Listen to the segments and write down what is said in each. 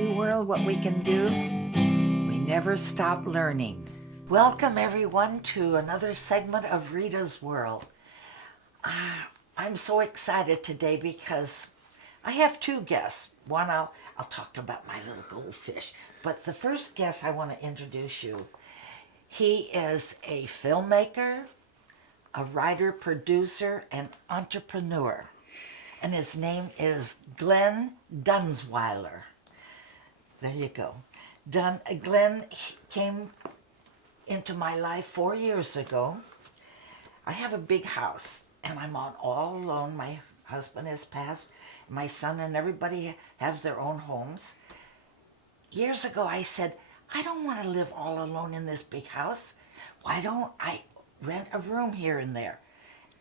see, world, what we can do. We never stop learning. Welcome, everyone, to another segment of Reita's World. I'm so excited today because I have two guests. One, I'll talk about my little goldfish. But the first guest I want to introduce you. He is a filmmaker, a writer, producer, and entrepreneur. And his name is Glen Dunzweiler. There you go. Glen came into my life 4 years ago. I have a big house, and I'm on all alone. My husband has passed. My son and everybody have their own homes. Years ago, I said, I don't want to live all alone in this big house. Why don't I rent a room here and there?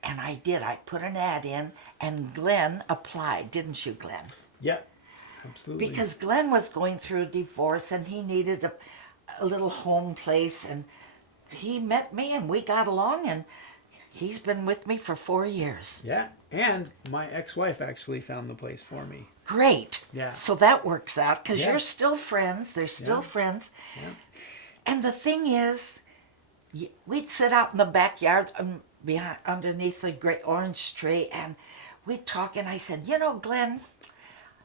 And I did. I put an ad in, and Glen applied, didn't you, Glen? Yeah, absolutely. Because Glen was going through a divorce, and he needed a little home place, and he met me, and we got along, and he's been with me for 4 years. Yeah, and my ex-wife actually found the place for me. Great. Yeah. So that works out, because Yeah. you're still friends. They're still friends. Yeah. And the thing is, we'd sit out in the backyard underneath the great orange tree, and we'd talk, and I said, you know, Glen,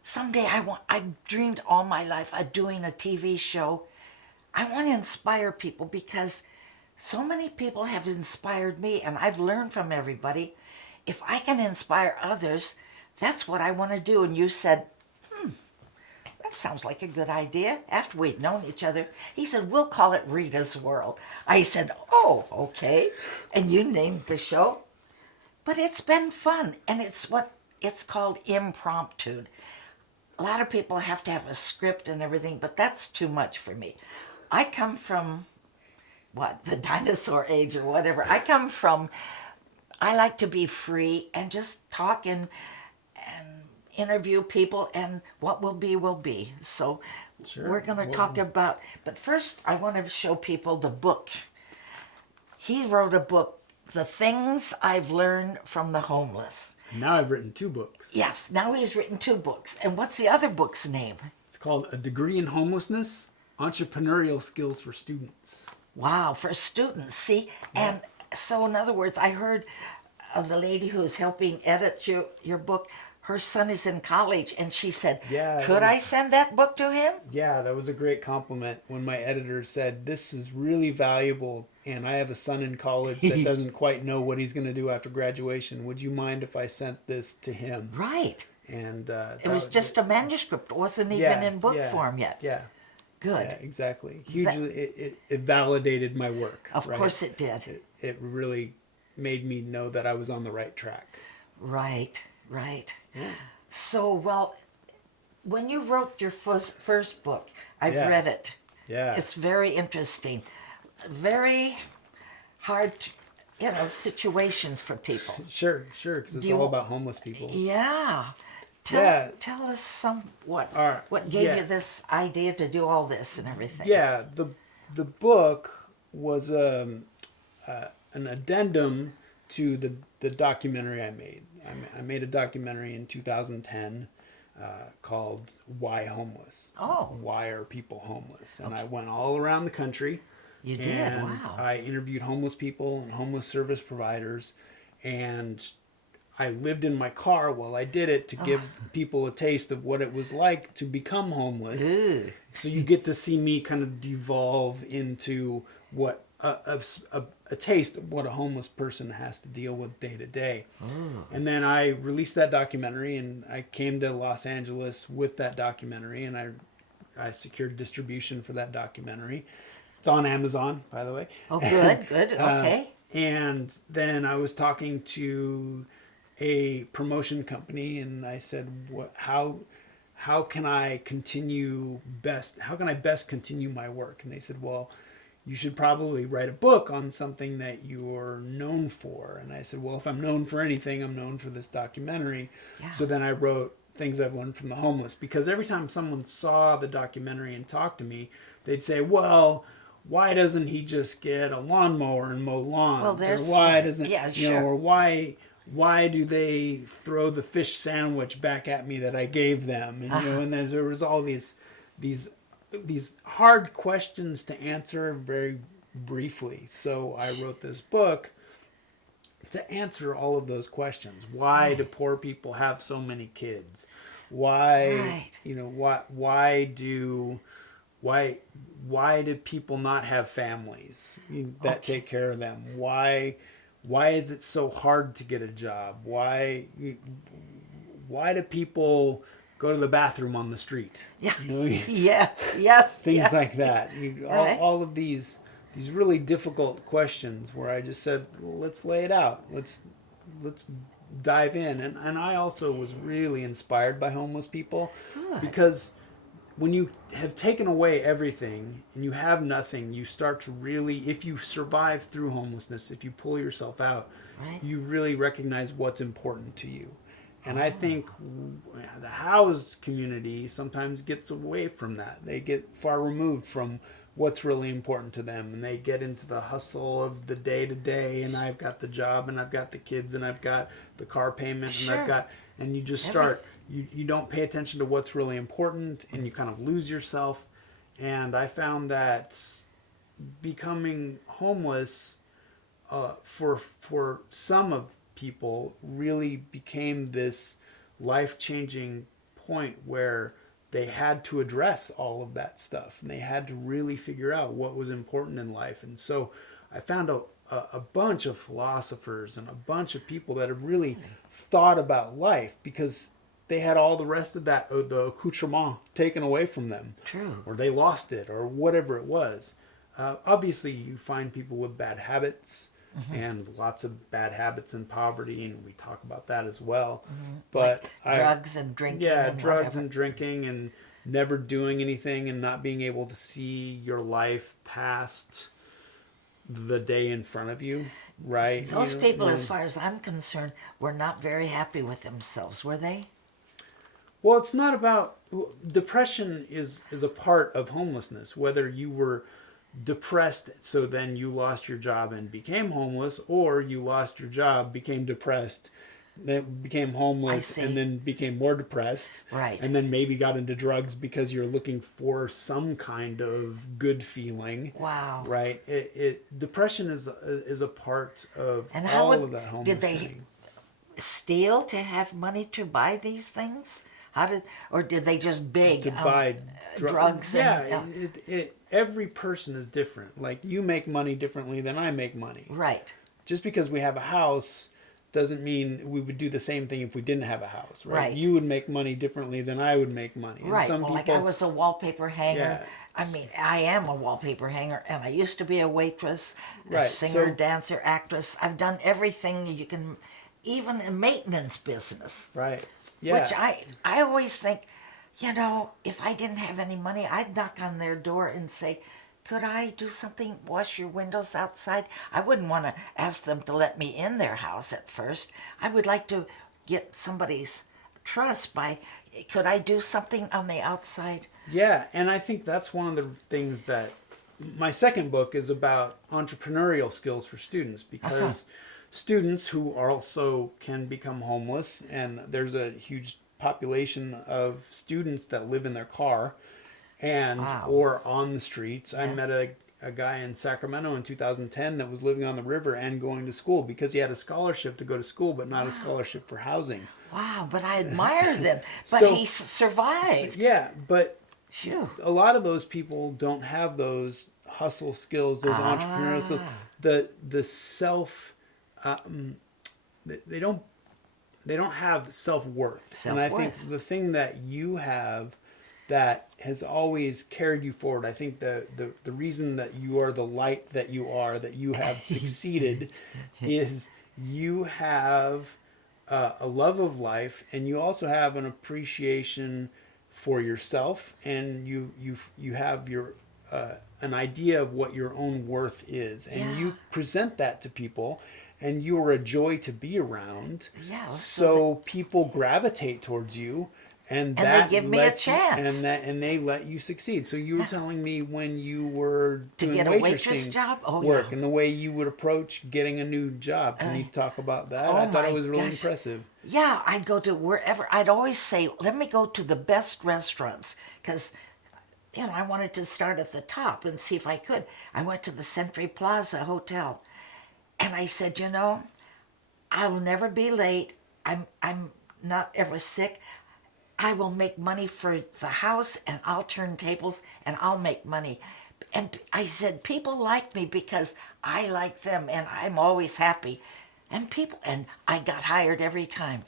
someday I've dreamed all my life of doing a TV show. I want to inspire people because so many people have inspired me, and I've learned from everybody. If I can inspire others, that's what I want to do. And you said, that sounds like a good idea. After we'd known each other, he said, we'll call it Reita's World. I said, oh, okay. And you named the show. But it's been fun, and it's called impromptu. A lot of people have to have a script and everything, but that's too much for me. I come from, the dinosaur age or whatever. I like to be free and just talk and interview people, and what will be, will be. So Sure. we're going to talk about, but first I want to show people the book. He wrote a book, The Things I've Learned from the Homeless. Now I've written 2 books. Yes, now he's written 2 books. And what's the other book's name? It's called A Degree in Homelessness, Entrepreneurial Skills for Students. Wow, for students, see? Yeah. And so in other words, I heard of the lady who's helping edit your book. Her son is in college, and she said, could I send that book to him? Yeah, that was a great compliment when my editor said, this is really valuable, and I have a son in college that doesn't quite know what he's going to do after graduation. Would you mind if I sent this to him? Right. And it was just a manuscript. It wasn't even in book form yet. Yeah. Good. Yeah, exactly. Hugely, it validated my work. Of course it did. It really made me know that I was on the right track. Right. Yeah. So, well, when you wrote your first book, I've read it. Yeah. It's very interesting. Very hard, situations for people. Sure, because it's all about homeless people. Yeah. Tell us what gave you this idea to do all this and everything. Yeah, the book was an addendum to the documentary I made. I made a documentary in 2010 called Why Homeless? Oh. Why are people homeless? And I went all around the country. You did? And wow. I interviewed homeless people and homeless service providers, and I lived in my car while I did it to give people a taste of what it was like to become homeless. Ew. So you get to see me kind of devolve into what a taste of what a homeless person has to deal with day to day. And then I released that documentary, and I came to Los Angeles with that documentary, and I secured distribution for that documentary. It's on Amazon, by the way. Oh, good. Okay. And then I was talking to a promotion company, and I said, how can I best continue my work? And they said, well, you should probably write a book on something that you're known for. And I said, well, if I'm known for anything, I'm known for this documentary. Yeah. So then I wrote Things I've Learned from the Homeless, because every time someone saw the documentary and talked to me, they'd say, well, why doesn't he just get a lawnmower and mow lawns? Well, there's or why doesn't sure. Or why do they throw the fish sandwich back at me that I gave them? And and then there was all these these hard questions to answer very briefly. So I wrote this book to answer all of those questions. Why do poor people have so many kids? Why, why do people not have families that take care of them? Why is it so hard to get a job? Why do people go to the bathroom on the street? Yeah. Yes. Things like that. Right. All of these really difficult questions where I just said, let's lay it out. Let's dive in. And I also was really inspired by homeless people. Good. Because when you have taken away everything and you have nothing, you start to really, if you survive through homelessness, if you pull yourself out, right, you really recognize what's important to you. And I think the housed community sometimes gets away from that. They get far removed from what's really important to them, and they get into the hustle of the day to day, and I've got the job, and I've got the kids, and I've got the car payment, sure, and you just start, you don't pay attention to what's really important, and you kind of lose yourself. And I found that becoming homeless for some of people really became this life-changing point where they had to address all of that stuff, and they had to really figure out what was important in life. And so I found a bunch of philosophers and a bunch of people that have really thought about life, because they had all the rest of that, the accoutrement, taken away from them. True. Or they lost it, or whatever it was. Obviously, you find people with bad habits, and lots of bad habits and poverty, and we talk about that as well. But like drugs and drinking. Yeah, and drugs whatever. and drinking and never doing anything and not being able to see your life past the day in front of you, right? Those people, as far as I'm concerned, were not very happy with themselves, were they? Well, it's not about... Depression is a part of homelessness, whether you were depressed so then you lost your job and became homeless, or you lost your job, became depressed, then became homeless, and then became more depressed, right, and then maybe got into drugs because you're looking for some kind of good feeling. Wow. Right. Depression is a part of and all of that homeless did they thing. steal to have money to buy these things? Or did they just beg To buy drugs? Yeah, every person is different. Like, you make money differently than I make money. Right. Just because we have a house doesn't mean we would do the same thing if we didn't have a house, right? Right. You would make money differently than I would make money. And Right. some Well, people, like I was a wallpaper hanger. Yeah. I mean, I am a wallpaper hanger, and I used to be a waitress, a Right, singer, so- dancer, actress. I've done everything you can, even in maintenance business. right. Yeah. Which I always think, if I didn't have any money, I'd knock on their door and say, could I do something, wash your windows outside? I wouldn't want to ask them to let me in their house at first. I would like to get somebody's trust by, could I do something on the outside? Yeah, and I think that's one of the things that my second book is about entrepreneurial skills for students, because students who also can become homeless, and there's a huge population of students that live in their car and or on the streets. Yeah. I met a guy in Sacramento in 2010 that was living on the river and going to school because he had a scholarship to go to school, but not a scholarship for housing. Wow, but I admire them. But he survived. Yeah, but Phew. A lot of those people don't have those hustle skills, those entrepreneurial skills, the self. They don't have self-worth. And I think the thing that you have that has always carried you forward, I think the reason that you are the light that you are, that you have succeeded, is you have a love of life, and you also have an appreciation for yourself, and you have your an idea of what your own worth is, and you present that to people, and you are a joy to be around. Yeah. So people gravitate towards you, and they give me a chance. And they let you succeed. So you were telling me when you were doing to get a waitress job, work, and the way you would approach getting a new job. Can you talk about that? I thought it was really impressive. Yeah, I'd go to wherever. I'd always say, let me go to the best restaurants, because I wanted to start at the top and see if I could. I went to the Century Plaza Hotel, and I said, I will never be late. I'm not ever sick. I will make money for the house, and I'll turn tables, and I'll make money. And I said, people like me because I like them, and I'm always happy. And I got hired every time,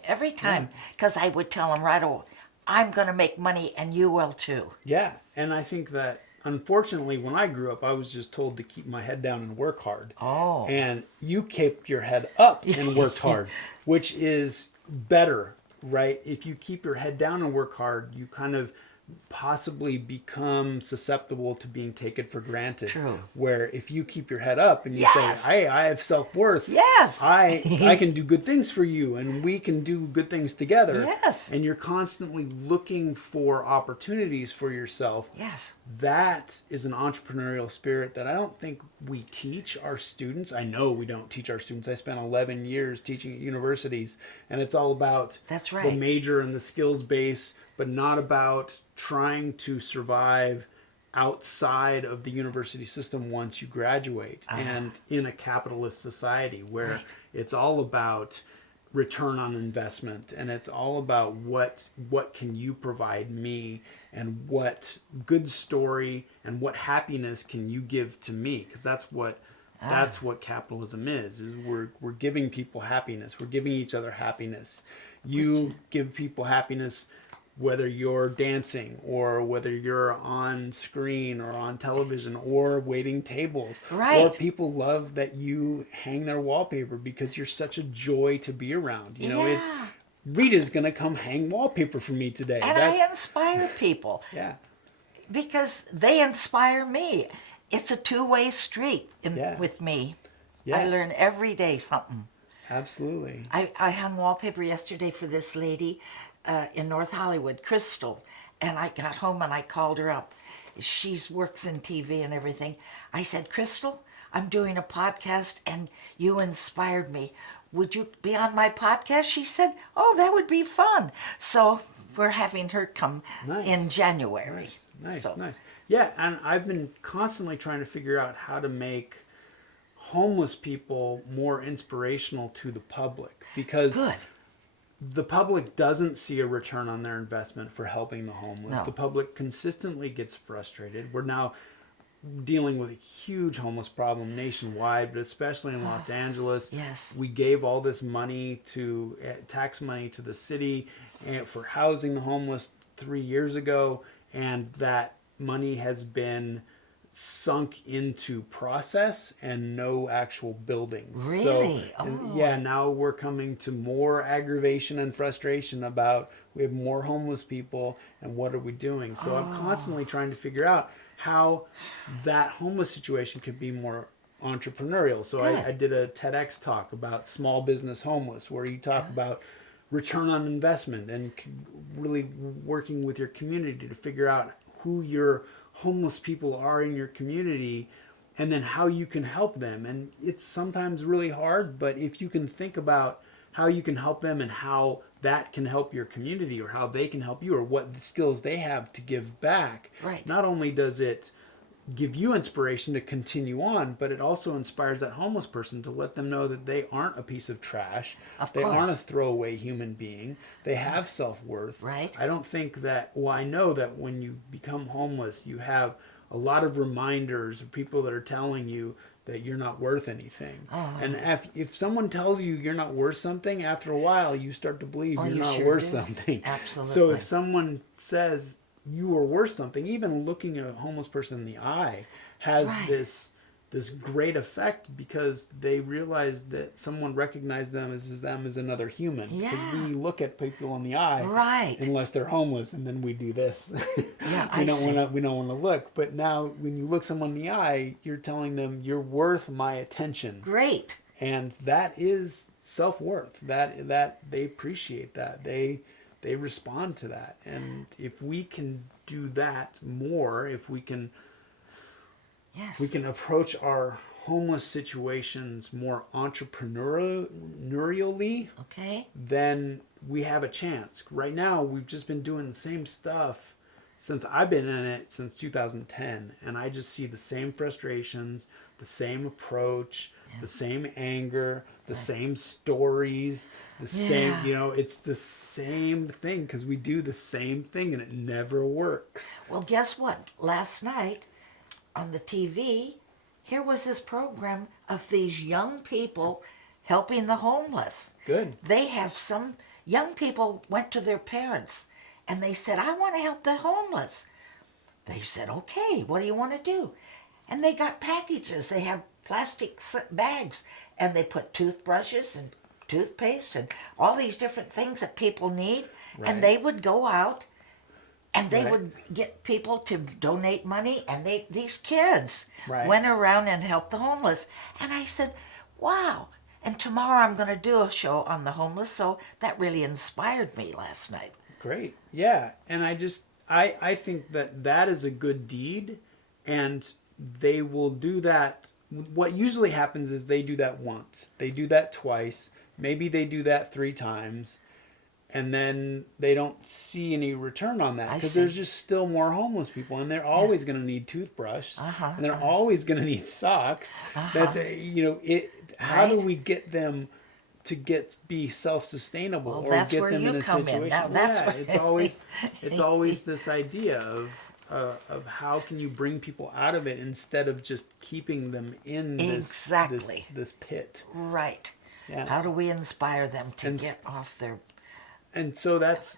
because I would tell them right away, I'm going to make money, and you will too. Yeah, and I think that unfortunately, when I grew up, I was just told to keep my head down and work hard. Oh. And you kept your head up and worked hard, which is better, right? If you keep your head down and work hard, you kind of possibly become susceptible to being taken for granted. True. Where if you keep your head up and you Yes. say, I have self-worth. Yes. I can do good things for you, and we can do good things together. Yes. And you're constantly looking for opportunities for yourself. Yes. That is an entrepreneurial spirit that I don't think we teach our students. I know we don't teach our students. I spent 11 years teaching at universities, and it's all about That's right. the major and the skills base, but not about trying to survive outside of the university system once you graduate, and in a capitalist society where it's all about return on investment, and it's all about what can you provide me, and what good story and what happiness can you give to me, because that's what capitalism is we're giving people happiness, we're giving each other happiness. You give people happiness whether you're dancing or whether you're on screen or on television or waiting tables. Right. Or people love that you hang their wallpaper because you're such a joy to be around. It's Rita's going to come hang wallpaper for me today. And I inspire people. Yeah. Because they inspire me. It's a two-way street with me. Yeah. I learn every day something. Absolutely. I hung wallpaper yesterday for this lady in North Hollywood, Crystal, and I got home and I called her up. She works in TV and everything. I said, Crystal, I'm doing a podcast and you inspired me. Would you be on my podcast? She said, oh, that would be fun. So we're having her come in January. Nice. Yeah, and I've been constantly trying to figure out how to make homeless people more inspirational to the public, because the public doesn't see a return on their investment for helping the homeless. No. The public consistently gets frustrated. We're now dealing with a huge homeless problem nationwide, but especially in Los Angeles. Yes. We gave all this money tax money to the city for housing the homeless 3 years ago, and that money has been sunk into process and no actual buildings. Really? Yeah, now we're coming to more aggravation and frustration about we have more homeless people and what are we doing? So I'm constantly trying to figure out how that homeless situation could be more entrepreneurial. So I did a TEDx talk about small business homeless, where you talk about return on investment and really working with your community to figure out who your homeless people are in your community, and then how you can help them. And it's sometimes really hard, but if you can think about how you can help them and how that can help your community, or how they can help you, or what the skills they have to give back, not only does it give you inspiration to continue on, but it also inspires that homeless person to let them know that they aren't a piece of trash. They aren't a throwaway human being. They have self-worth. Right. I don't think that, I know that when you become homeless, you have a lot of reminders of people that are telling you that you're not worth anything. And if someone tells you you're not worth something, after a while you start to believe you're not worth something. Absolutely. So if someone says you are worth something, even looking a homeless person in the eye has this great effect, because they realize that someone recognizes them as another human. Because we look at people in the eye, unless they're homeless, and then we do this. We don't want to look. But now, when you look someone in the eye, you're telling them you're worth my attention. Great. And that is self-worth. That they appreciate that. They respond to that. And if we can do that more, if we can approach our homeless situations more entrepreneurially, then we have a chance. Right now, we've just been doing the same stuff since I've been in it since 2010, and I just see the same frustrations, the same approach, the same anger, the same stories, the same, it's the same thing because we do the same thing and it never works. Well, guess what? Last night on the TV, here was this program of these young people helping the homeless. Good. They have some young people went to their parents and they said, I want to help the homeless. They said, okay, what do you want to do? And they got packages. They have plastic bags and they put toothbrushes and toothpaste and all these different things that people need. Right. And they would go out and they Right. would get people to donate money, and these kids Right. went around and helped the homeless. And I said, wow. And tomorrow I'm going to do a show on the homeless, so that really inspired me last night. Great. Yeah. And I think that is a good deed, and they will do that. What usually happens is they do that once. They do that twice. Maybe they do that 3 times. And then they don't see any return on that because there's just still more homeless people, and they're always going to need toothbrush, and they're always going to need socks. That's how do we get them to be self-sustainable, Well, or that's get where them you in a come situation? in. Now, that's where it's always this idea of how can you bring people out of it instead of just keeping them in this pit. Right. Yeah. How do we inspire them to get off their... And so that's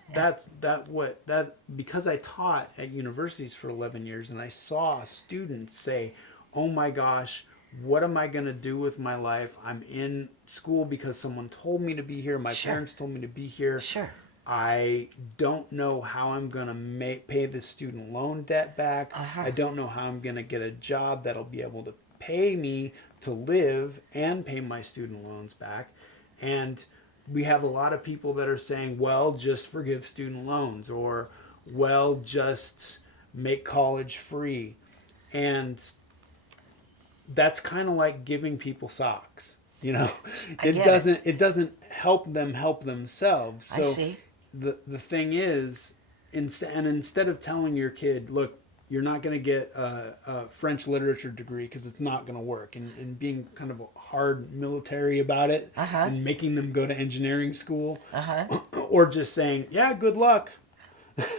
because I taught at universities for 11 years, and I saw students say, oh my gosh, what am I going to do with my life? I'm in school because someone told me to be here. My parents told me to be here. Sure. I don't know how I'm going to pay the student loan debt back. I don't know how I'm going to get a job that'll be able to pay me to live and pay my student loans back. And we have a lot of people that are saying, well, just forgive student loans, or, well, just make college free. And that's kind of like giving people socks. It doesn't help them help themselves. So I see. The thing is, instead of telling your kid, look, you're not going to get a French literature degree because it's not going to work, and being kind of hard military about it, and making them go to engineering school, or just saying, yeah, good luck.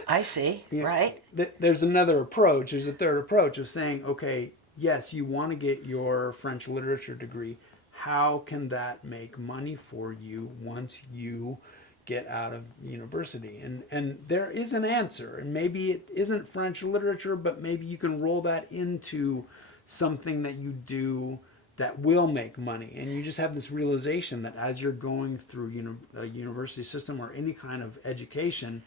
I see, right? There's another approach. There's a third approach of saying, okay, yes, you want to get your French literature degree. How can that make money for you once you get out of university? And there is an answer, and maybe it isn't French literature, but maybe you can roll that into something that you do that will make money. And you just have this realization that as you're going through a university system or any kind of education,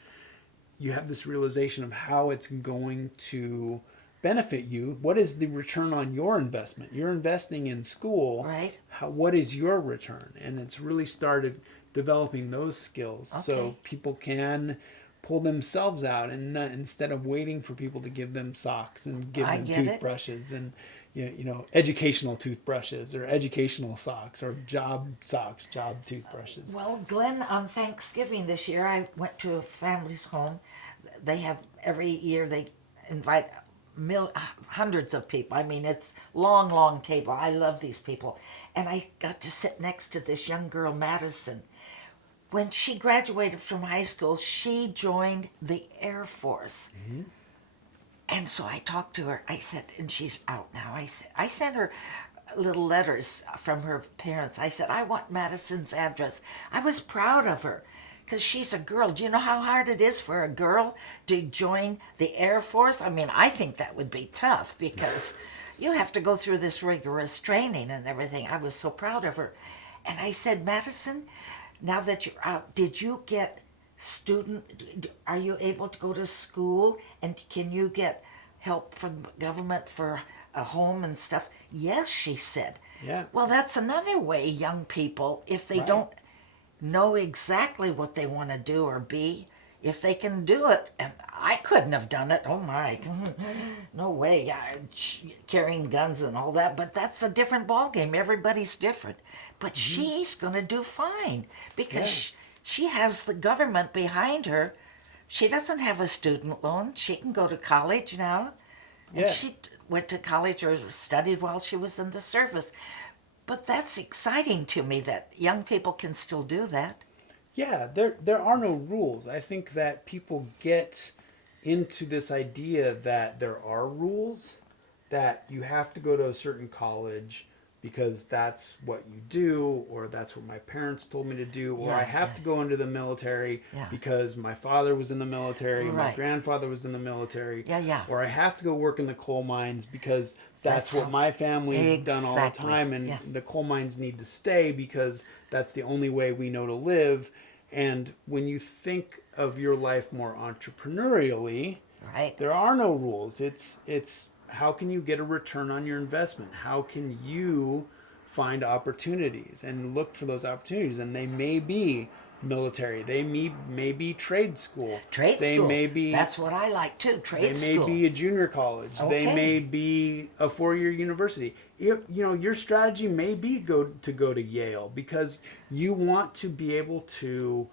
you have this realization of how it's going to benefit you. What is the return on your investment? You're investing in school. Right. What is your return? And it's really started developing those skills, so people can pull themselves out, and instead of waiting for people to give them socks and give them toothbrushes and educational toothbrushes or educational socks or job socks, job toothbrushes. Well, Glenn, on Thanksgiving this year, I went to a family's home. They have every year they invite hundreds of people. I mean, it's long table. I love these people, and I got to sit next to this young girl, Madison. When she graduated from high school, she joined the Air Force. And so I talked to her. I said, and she's out now. I sent her little letters from her parents. I said, I want Madison's address. I was proud of her because she's a girl. Do you know how hard it is for a girl to join the Air Force? I mean, I think that would be tough because you have to go through this rigorous training and everything. I was so proud of her. And I said, Madison, now that you're out, did you get are you able to go to school, and can you get help from government for a home and stuff? Yes, she said. Yeah. Well, that's another way young people, if they don't know exactly what they want to do or be, if they can do it, and I couldn't have done it, oh my, no way, carrying guns and all that, but that's a different ballgame. Everybody's different. But she's going to do fine because she has the government behind her. she doesn't have a student loan. She can go to college now. And Yeah. she went to college or studied while she was in the service. But that's exciting to me that young people can still do that. Yeah, there are no rules. I think that people get into this idea that there are rules, that you have to go to a certain college because that's what you do, or that's what my parents told me to do, or Yeah, I have yeah. to go into the military Yeah. because my father was in the military, my Right. grandfather was in the military, Yeah, yeah. or I have to go work in the coal mines because that's That's what how- my family's done all the Exactly. time, and Yeah. the coal mines need to stay because that's the only way we know to live. And when you think of your life more entrepreneurially, Right. there are no rules. It's how can you get a return on your investment? How can you find opportunities and look for those opportunities? And they may be military. They may be trade school. Trade they school. may be That's what I like too. they Trade may school. be a junior college. They Okay. may be a 4-year university. Your strategy may be go to Yale because you want to be able to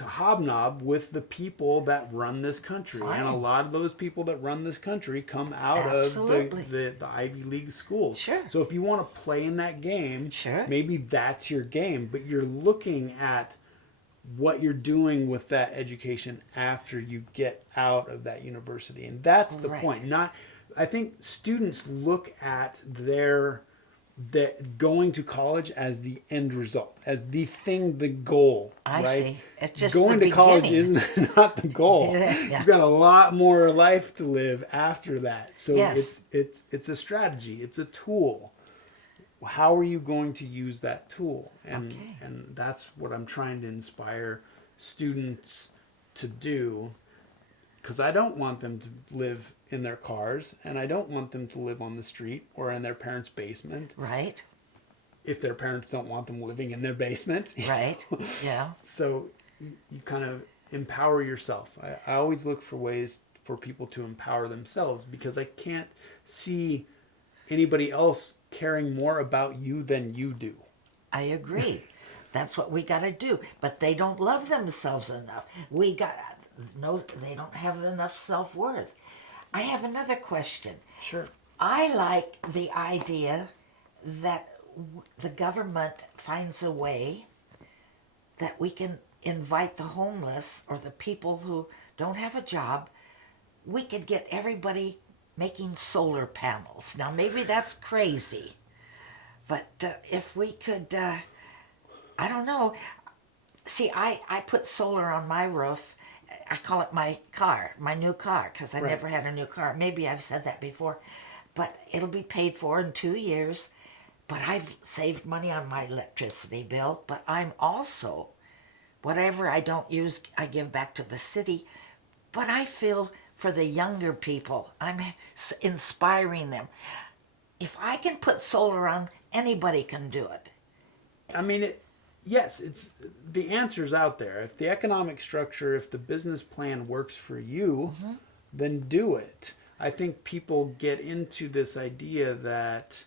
hobnob with the people that run this country. Fine. And a lot of those people that run this country come out Absolutely. of the Ivy League schools. Sure. So if you want to play in that game, Sure. maybe that's your game. But you're looking at what you're doing with that education after you get out of that university. And that's the Right. point. I think students look at that going to college as the end result, as the thing, the goal. I right? see. It's just Going the to college beginning. isn't not the goal. Yeah. You've got a lot more life to live after that. So Yes. it's a strategy. It's a tool. How are you going to use that tool? Okay. And that's what I'm trying to inspire students to do, because I don't want them to live in their cars, and I don't want them to live on the street or in their parents' basement Right. if their parents don't want them living in their basement. Right. Yeah. So you kind of empower yourself. I always look for ways for people to empower themselves, because I can't see anybody else caring more about you than you do. I agree. That's what we got to do. But they don't love themselves enough. They don't have enough self-worth. I have another question. Sure. I like the idea that the government finds a way that we can invite the homeless or the people who don't have a job. We could get everybody making solar panels. Now, maybe that's crazy, but if we could, I don't know. See, I put solar on my roof. I call it my new car, because I Right. never had a new car. Maybe I've said that before, but it'll be paid for in 2 years. But I've saved money on my electricity bill, but I'm also, whatever I don't use, I give back to the city. But I feel for the younger people, I'm inspiring them. If I can put solar on, anybody can do it. I mean, yes, it's the answer's out there. If the economic structure, if the business plan works for you, then do it. I think people get into this idea that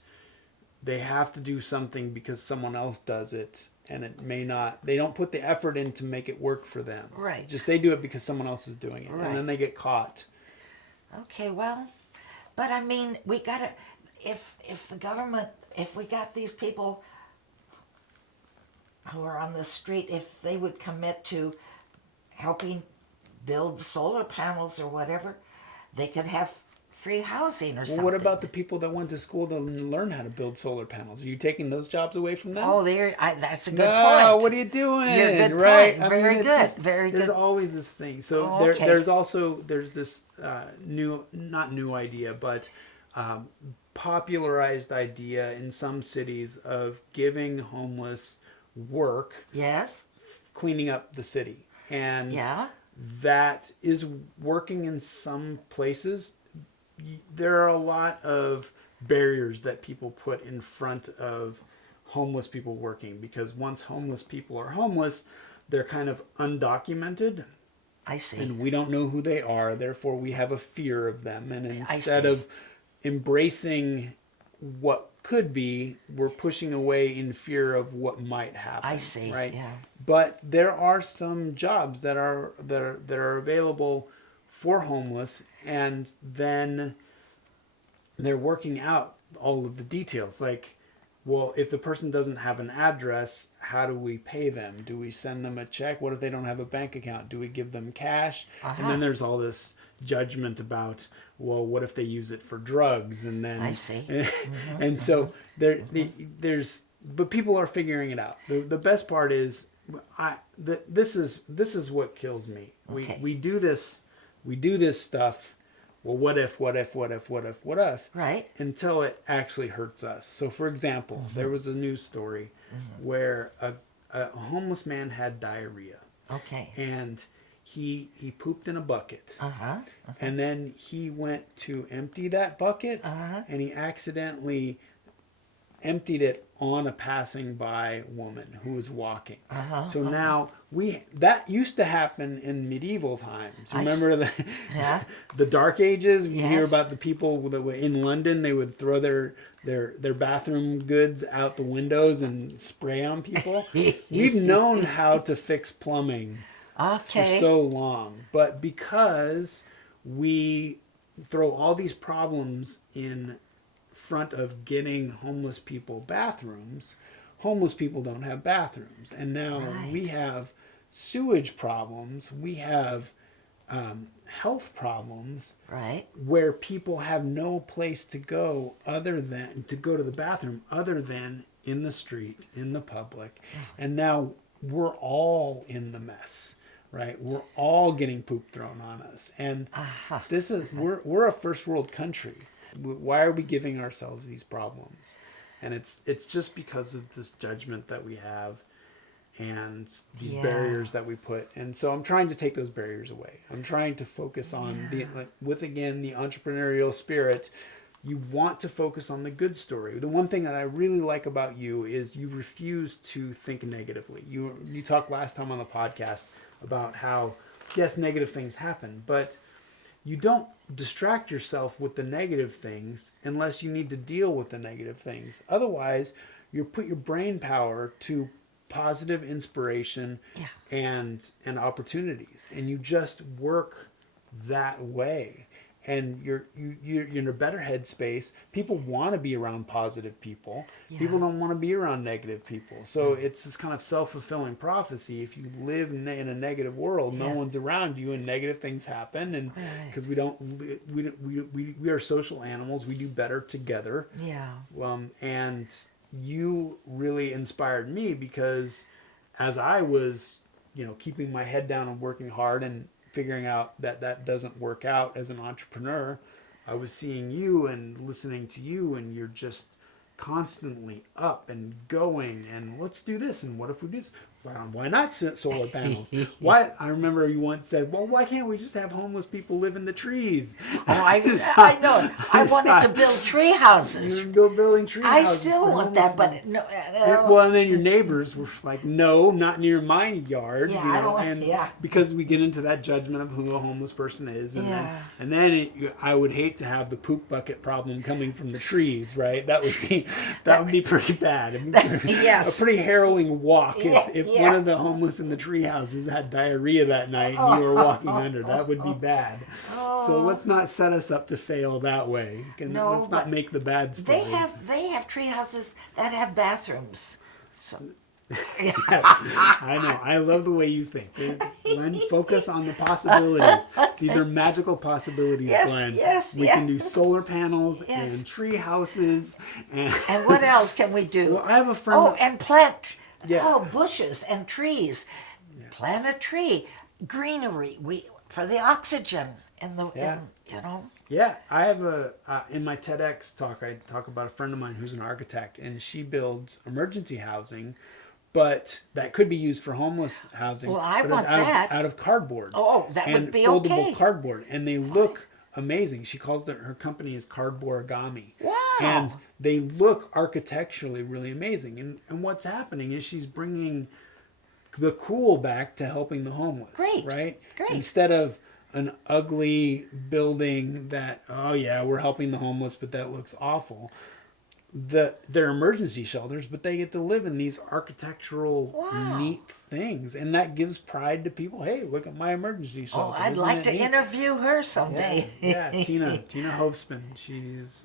they have to do something because someone else does it, and it may not. They don't put the effort in to make it work for them. Right. Just they do it because someone else is doing it, Right. and then they get caught. Okay, well, but I mean, we gotta, if the government, if we got these people who are on the street, if they would commit to helping build solar panels or whatever, they could have free housing or Well, something. what about the people that went to school to learn how to build solar panels? Are you taking those jobs away from them? Oh, that's a good No, point. what are you doing? You're good right? point. Very it's good. Very there's good. always this thing. So Oh, okay. there's this not new idea, but popularized idea in some cities of giving homeless work, Yes? cleaning up the city, and Yeah? that is working in some places. There are a lot of barriers that people put in front of homeless people working, because once homeless people are homeless, they're kind of undocumented, I see. and we don't know who they are. Therefore, we have a fear of them. And I instead see. of embracing what could be, we're pushing away in fear of what might happen. I see. Right? Yeah. But there are some jobs that are available for homeless, and then they're working out all of the details. Like, well, if the person doesn't have an address, how do we pay them? Do we send them a check? What if they don't have a bank account? Do we give them cash? And then there's all this judgment about, well, what if they use it for drugs? And then I see. and so there's, but people are figuring it out. The best part is, this is what kills me. Okay. We do this stuff. Well, what if? Right. Until it actually hurts us. So, for example, there was a news story where a homeless man had diarrhea. Okay. And he pooped in a bucket. And then he went to empty that bucket, and he accidentally emptied it on a passing by woman who was walking. So now that used to happen in medieval times. Remember the Dark Ages? You hear about the people that were in London. They would throw their bathroom goods out the windows and spray on people. We've known how to fix plumbing for so long, but because we throw all these problems in front of getting homeless people bathrooms, homeless people don't have bathrooms. And now we have sewage problems, we have health problems, where people have no place to go other than to go to the bathroom other than in the street, in the public. And now we're all in the mess. Right, we're all getting poop thrown on us, and this is we're a first world country. Why are we giving ourselves these problems? And it's just because of this judgment that we have, and these barriers that we put. And so I'm trying to take those barriers away. I'm trying to focus on the entrepreneurial spirit. You want to focus on the good story. The one thing that I really like about you is you refuse to think negatively. You talked last time on the podcast about how, yes, negative things happen, but you don't distract yourself with the negative things unless you need to deal with the negative things. Otherwise, you put your brain power to positive inspiration and opportunities, and you just work that way. And you're in a better headspace. People want to be around positive people. People don't want to be around negative people. So it's this kind of self-fulfilling prophecy. If you live in a negative world, no one's around you, and negative things happen. And because we are social animals, we do better together. And you really inspired me, because as I was, keeping my head down and working hard and figuring out that doesn't work out as an entrepreneur, I was seeing you and listening to you, and you're just constantly up and going, and let's do this, and what if we do this? Why not solar panels? Why? I remember you once said, well, why can't we just have homeless people live in the trees? I know. I wanted to build tree houses. You go building tree houses. I still want that, but no. Well, and then your neighbors were like, no, not near my yard. Because we get into that judgment of who a homeless person is. And then I would hate to have the poop bucket problem coming from the trees, right? That would be pretty bad. A pretty harrowing walk if one of the homeless in the tree houses had diarrhea that night and you were walking under. That would be bad. So let's not set us up to fail that way. Let's not make the bad story. They have tree houses that have bathrooms. So. I know. I love the way you think. Glenn, focus on the possibilities. These are magical possibilities, Glenn. We can do solar panels and tree houses. And what else can we do? Well, I have a friend. And plant bushes and trees. Plant a tree. Greenery. For the oxygen in the Yeah, I have in my TEDx talk, I talk about a friend of mine who's an architect, and she builds emergency housing, but that could be used for homeless housing. Well, I want that. Out of cardboard. Oh, that would be okay. And foldable okay. cardboard, and they look amazing. She calls her company is Cardboarigami. Wow. And they look architecturally really amazing. And what's happening is she's bringing the cool back to helping the homeless. Great. Right? Great. Instead of an ugly building that, we're helping the homeless, but that looks awful. their emergency shelters, but they get to live in these architectural neat things, and that gives pride to people. Hey, look at my emergency shelter. Oh, I'd like to interview her someday. Yeah, Tina Hofsman.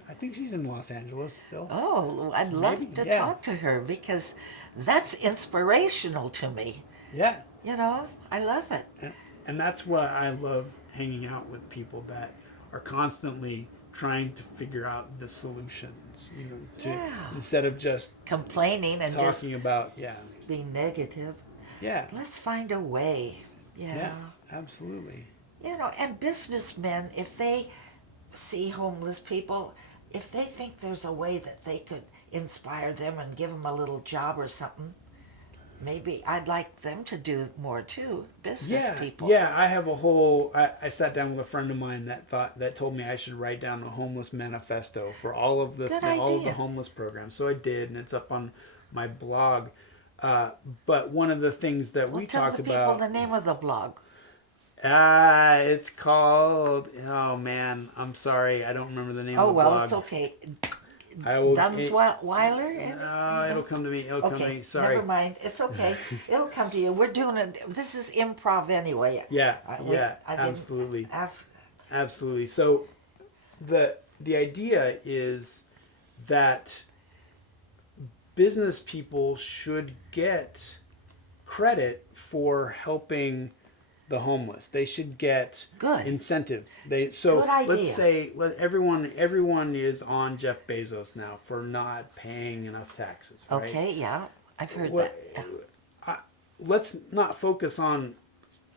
I think she's in Los Angeles still. Oh, I'd love to talk to her because that's inspirational to me. Yeah. You know, I love it. And that's why I love hanging out with people that are constantly trying to figure out the solutions, instead of just complaining and talking just about being negative. Yeah. Let's find a way. Yeah, absolutely. You know, and businessmen, if they see homeless people, if they think there's a way that they could inspire them and give them a little job or something, maybe I'd like them to do more too. Business people. Yeah, I have a whole. I sat down with a friend of mine that told me I should write down a homeless manifesto for all of the homeless programs. So I did, and it's up on my blog. But one of the things that we talked about. Tell the people the name of the blog. It's called. Oh man, I'm sorry, I don't remember the name of the blog. Oh well, it's okay. Dunzweiler? It'll come to me. It'll come to me. Sorry. Never mind. It's okay. It'll come to you. We're doing it. This is improv anyway. Absolutely. Absolutely. So the idea is that business people should get credit for helping the homeless. They should get incentives. Good idea. Let's say everyone is on Jeff Bezos now for not paying enough taxes. Right? Okay, yeah, I've heard that. Let's not focus on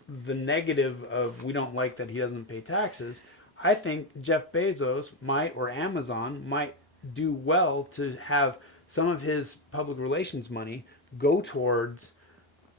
the negative of we don't like that he doesn't pay taxes. I think Jeff Bezos or Amazon might do well to have some of his public relations money go towards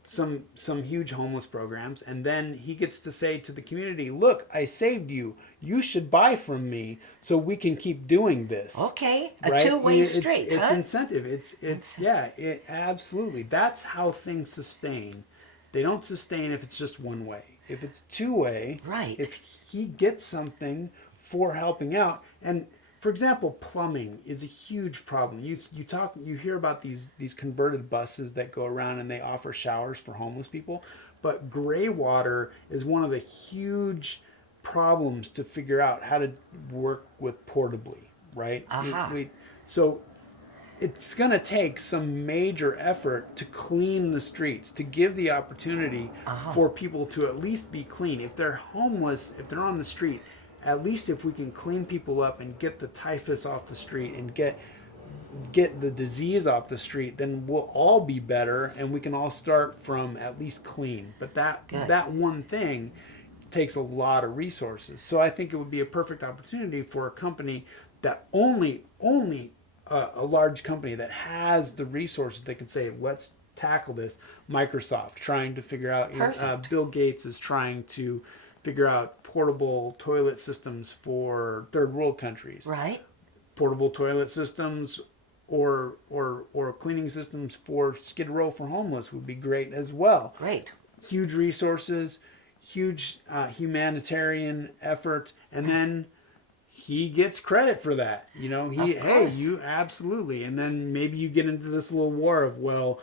some huge homeless programs, and then he gets to say to the community, look, I saved you. You should buy from me so we can keep doing this. Okay, a two-way street, It's incentive. It absolutely. That's how things sustain. They don't sustain if it's just one way. If it's two-way, if he gets something for helping out, and for example, plumbing is a huge problem. You hear about these converted buses that go around and they offer showers for homeless people, but gray water is one of the huge problems to figure out how to work with portably, right? So it's going to take some major effort to clean the streets, to give the opportunity for people to at least be clean. If they're homeless, if they're on the street, at least if we can clean people up and get the typhus off the street and get the disease off the street, then we'll all be better and we can all start from at least clean. But that one thing takes a lot of resources. So I think it would be a perfect opportunity for a company that only a large company that has the resources that can say, let's tackle this. Microsoft trying to figure out, Bill Gates is trying to figure out portable toilet systems for third world countries. Right. Portable toilet systems or cleaning systems for Skid Row for homeless would be great as well. Great. Huge resources, huge humanitarian effort, and then he gets credit for that. You absolutely. And then maybe you get into this little war of, well,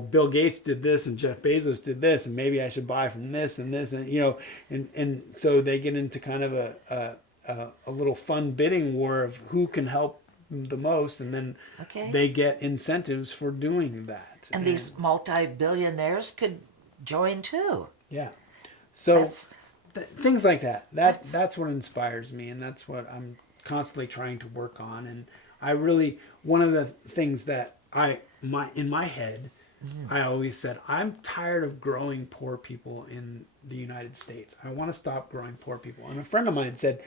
Bill Gates did this and Jeff Bezos did this, and maybe I should buy from this and this, and so they get into kind of a little fun bidding war of who can help the most, and then they get incentives for doing that. And these multi-billionaires could join too. Yeah. So things like that. That's what inspires me, and that's what I'm constantly trying to work on. And I really, one of the things that in my head, I always said, I'm tired of growing poor people in the United States. I want to stop growing poor people. And a friend of mine said,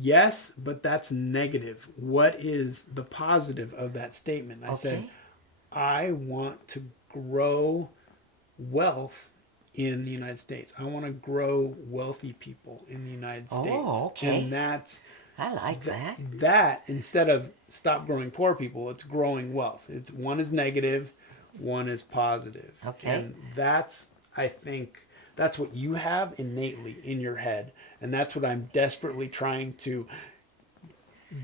yes, but that's negative. What is the positive of that statement? I said, I want to grow wealth in the United States. I want to grow wealthy people in the United States. Oh, okay. And that's... I like that. That, instead of stop growing poor people, it's growing wealth. One is negative, one is positive. Okay. And I think that's what you have innately in your head. And that's what I'm desperately trying to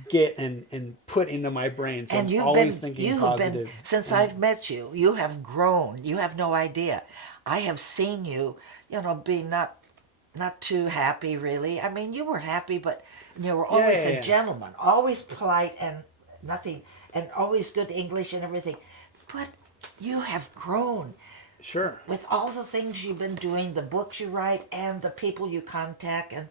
get and put into my brain. So And I'm you've always been, thinking you have positive. been, since I've met you, you have grown. You have no idea. I have seen you, be not too happy, really. I mean, you were happy, but you were always Yeah. a gentleman, always polite and nothing, and always good English and everything. But you have grown Sure. with all the things you've been doing, the books you write, and the people you contact, and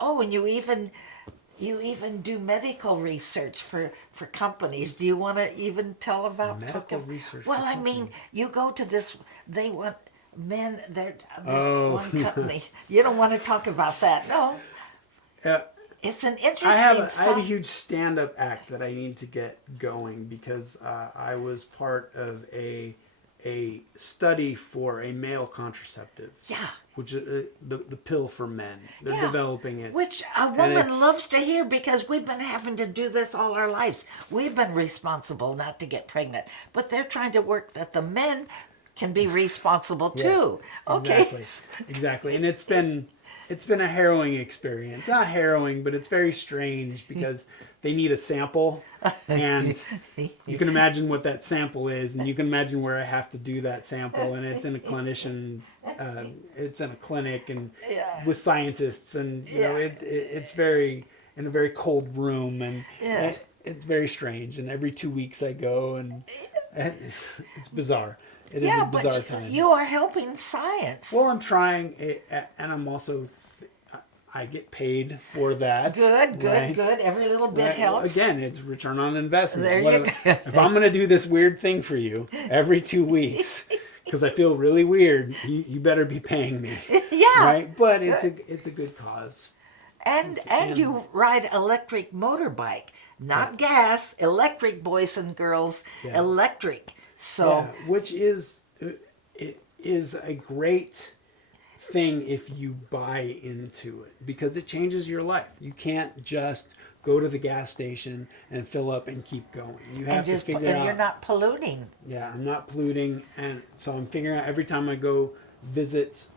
and you even do medical research for companies. Do you want to even tell about Medical research Well, for I mean, companies. you go to this. They want men. They're this Oh. one company. You don't want to talk about that. No, Uh, it's an interesting. I have a huge stand-up act that I need to get going because I was part of a study for a male contraceptive. Yeah. Which is the pill for men. They're Yeah. developing it. Which a woman loves to hear because we've been having to do this all our lives. We've been responsible not to get pregnant, but they're trying to work that the men can be responsible too. Okay. Exactly. And it's been a harrowing experience. Not harrowing, but it's very strange because they need a sample, and you can imagine what that sample is, and you can imagine where I have to do that sample, and it's in a it's in a clinic and with scientists, and it's very in a very cold room, and it's very strange. And every 2 weeks I go, and it's bizarre. It is a bizarre time. You are helping science. Well, I'm trying, and I'm also, I get paid for that. Good. Right? Every little bit helps. Again, it's return on investment. There you go. If I'm going to do this weird thing for you every 2 weeks, because I feel really weird, you better be paying me. Yeah. Right? But it's a good cause. And you ride electric motorbike, not gas, electric, boys and girls, electric. So, which is a great thing if you buy into it, because it changes your life. You can't just go to the gas station and fill up and keep going. You have to figure out. And you're not polluting. Yeah, I'm not polluting, and so I'm figuring out every time I go visit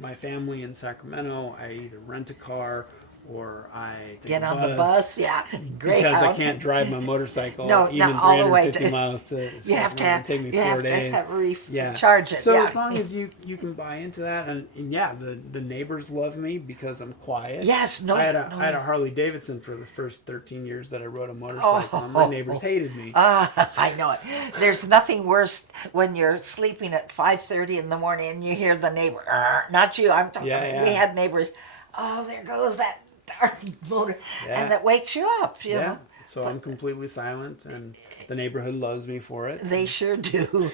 my family in Sacramento, I either rent a car or I take Get a on bus, the bus, great. because I can't drive my motorcycle No, even all the way 350 miles to You have to have. take me You 4 have days. to recharge it. So as long as you can buy into that, and the neighbors love me because I'm quiet. Yes, I had a Harley Davidson for the first 13 years that I rode a motorcycle. And my neighbors hated me. I know it. There's nothing worse when you're sleeping at 5:30 in the morning and you hear the neighbor. Not you. I'm talking. We had neighbors. Oh, there goes that dark motor, and that wakes you up. You know. So I'm completely silent, and the neighborhood loves me for it. They sure do.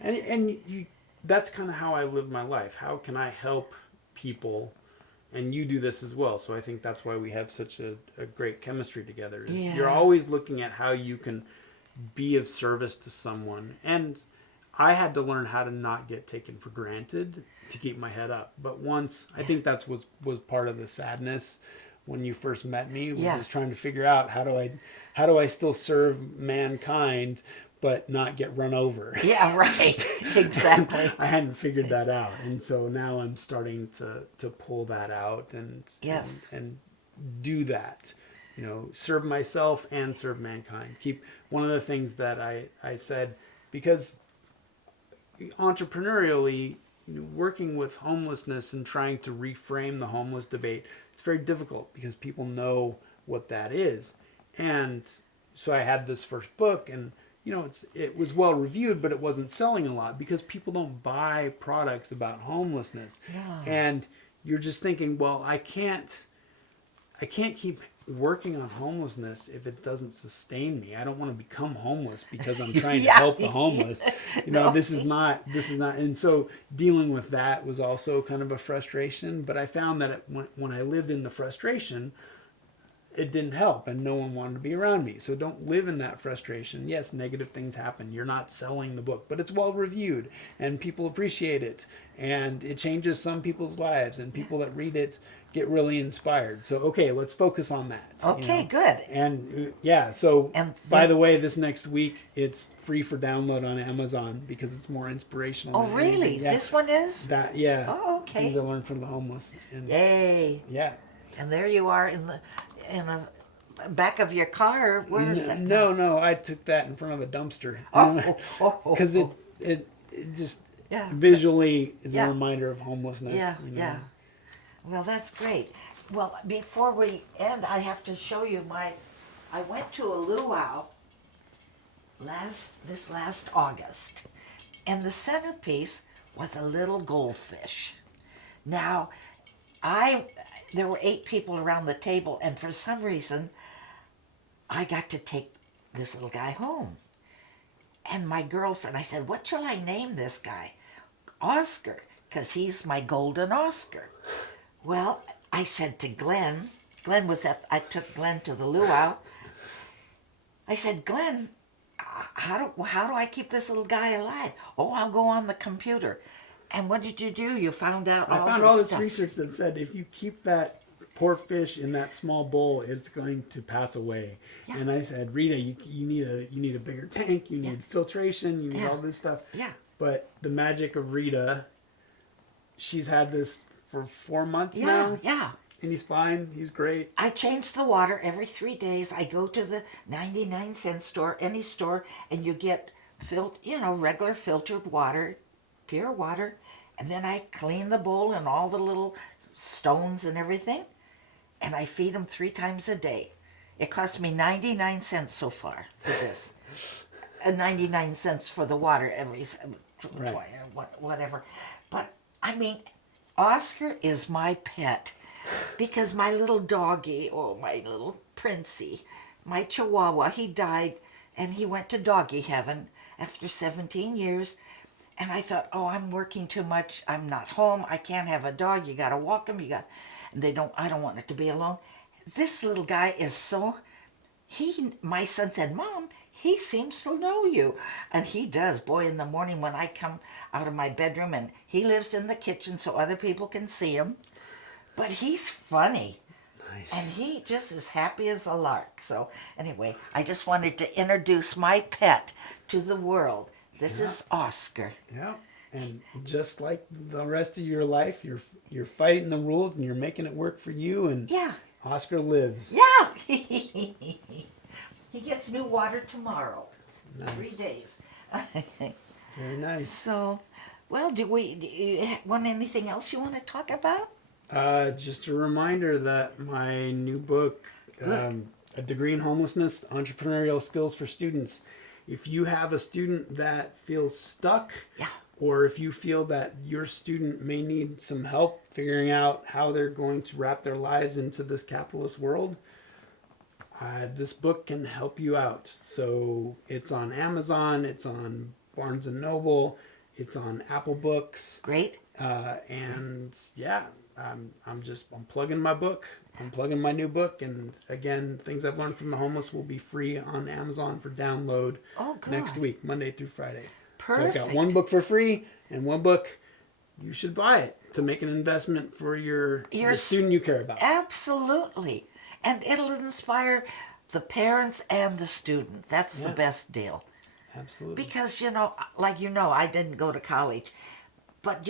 And that's kind of how I live my life. How can I help people? And you do this as well. So I think that's why we have such a great chemistry together. You're always looking at how you can be of service to someone. And I had to learn how to not get taken for granted to keep my head up. But once, I think that's was part of the sadness when you first met me, was trying to figure out how do I still serve mankind but not get run over. Yeah, right. Exactly. I hadn't figured that out, and so now I'm starting to pull that out and do that. Serve myself and serve mankind. Keep one of the things that I said, because entrepreneurially, working with homelessness and trying to reframe the homeless debate, it's very difficult because people know what that is. And so I had this first book, and it was well reviewed, but it wasn't selling a lot because people don't buy products about homelessness. No. And you're just thinking, well, I can't keep working on homelessness if it doesn't sustain me. I don't want to become homeless because I'm trying to help the homeless. This is not, and so dealing with that was also kind of a frustration, but I found that when I lived in the frustration, it didn't help, and no one wanted to be around me. So don't live in that frustration. Yes, negative things happen. You're not selling the book, but it's well reviewed and people appreciate it, and it changes some people's lives, and people that read it get really inspired. So, okay, let's focus on that. Okay, good. And by the way, this next week, it's free for download on Amazon because it's more inspirational. Oh, really? This one is? That, Oh, okay. Things I learned from the homeless. And, yay. Yeah. And there you are in a back of your car? Where is that? No, I took that in front of a dumpster. Because it just visually is a reminder of homelessness. Yeah. Well, that's great. Well, before we end, I have to show you I went to a luau this last August, and the centerpiece was a little goldfish. Now, there were 8 people around the table, and for some reason, I got to take this little guy home. And my girlfriend, I said, what shall I name this guy? Oscar, because he's my golden Oscar. Well, I said to Glen I took Glen to the luau. I said, Glen, how do I keep this little guy alive? Oh, I'll go on the computer. And what did you do? You found out I found all this research that said if you keep that poor fish in that small bowl, it's going to pass away. Yeah. And I said, Rita, you need a bigger tank. You need filtration. You need all this stuff. Yeah. But the magic of Rita, she's had this for 4 months now. Yeah. And he's fine. He's great. I change the water every 3 days. I go to the 99-cent store, any store, and you get regular filtered water, pure water, and then I clean the bowl and all the little stones and everything, and I feed them 3 times a day. It cost me 99 cents so far for this, and 99 cents for the water every whatever. But I mean, Oscar is my pet. Because my little doggy, my little Princey, my Chihuahua, he died and he went to doggy heaven after 17 years. And I thought, I'm working too much. I'm not home. I can't have a dog. You got to walk him. And I don't want it to be alone. This little guy is my son said, Mom, he seems to know you. And he does. Boy, in the morning when I come out of my bedroom, and he lives in the kitchen so other people can see him. But he's funny. Nice. And he just is happy as a lark. So anyway, I just wanted to introduce my pet to the world. This is Oscar. Yeah. And just like the rest of your life, you're fighting the rules and you're making it work for you. And Oscar lives. Yeah. He gets new water tomorrow. Nice. 3 days. Very nice. So, well, do you want anything else you want to talk about? Just a reminder that my new book, A Degree in Homelessness, Entrepreneurial Skills for Students. If you have a student that feels stuck, or if you feel that your student may need some help figuring out how they're going to wrap their lives into this capitalist world, this book can help you out. So it's on Amazon, it's on Barnes & Noble, it's on Apple Books. Great. I'm plugging my book. I'm plugging my new book. And again, things I've learned from the homeless will be free on Amazon for download next week, Monday through Friday. Perfect. So I've got one book for free and one book you should buy it to make an investment for your student you care about. Absolutely. And it'll inspire the parents and the student. That's the best deal. Absolutely. Because, I didn't go to college. But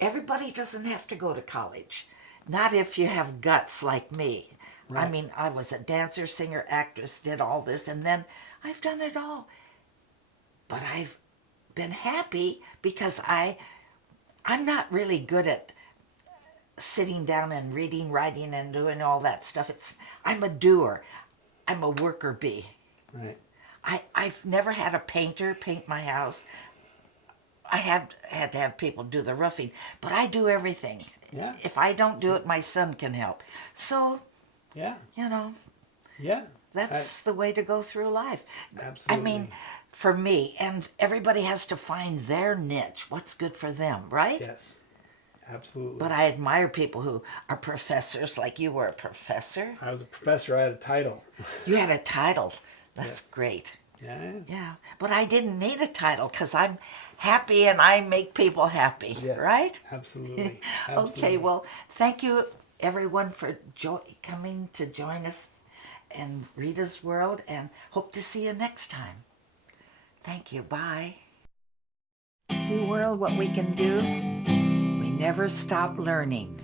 everybody doesn't have to go to college. Not if you have guts like me. Right. I mean, I was a dancer, singer, actress, did all this, and then I've done it all. But I've been happy because I'm not really good at sitting down and reading, writing, and doing all that stuff. I'm a doer. I'm a worker bee. Right. I've never had a painter paint my house. I had to have people do the roofing, but I do everything. Yeah. If I don't do it, my son can help. So, that's the way to go through life. Absolutely. I mean, for me, and everybody has to find their niche, what's good for them, right? Yes, absolutely. But I admire people who are professors, like you were a professor. I was a professor. I had a title. You had a title. That's great. Yeah. But I didn't need a title because I'm happy and I make people happy, right? Absolutely. Okay, well, thank you everyone for coming to join us in Rita's World, and hope to see you next time. Thank you. Bye. See, world, what we can do? We never stop learning.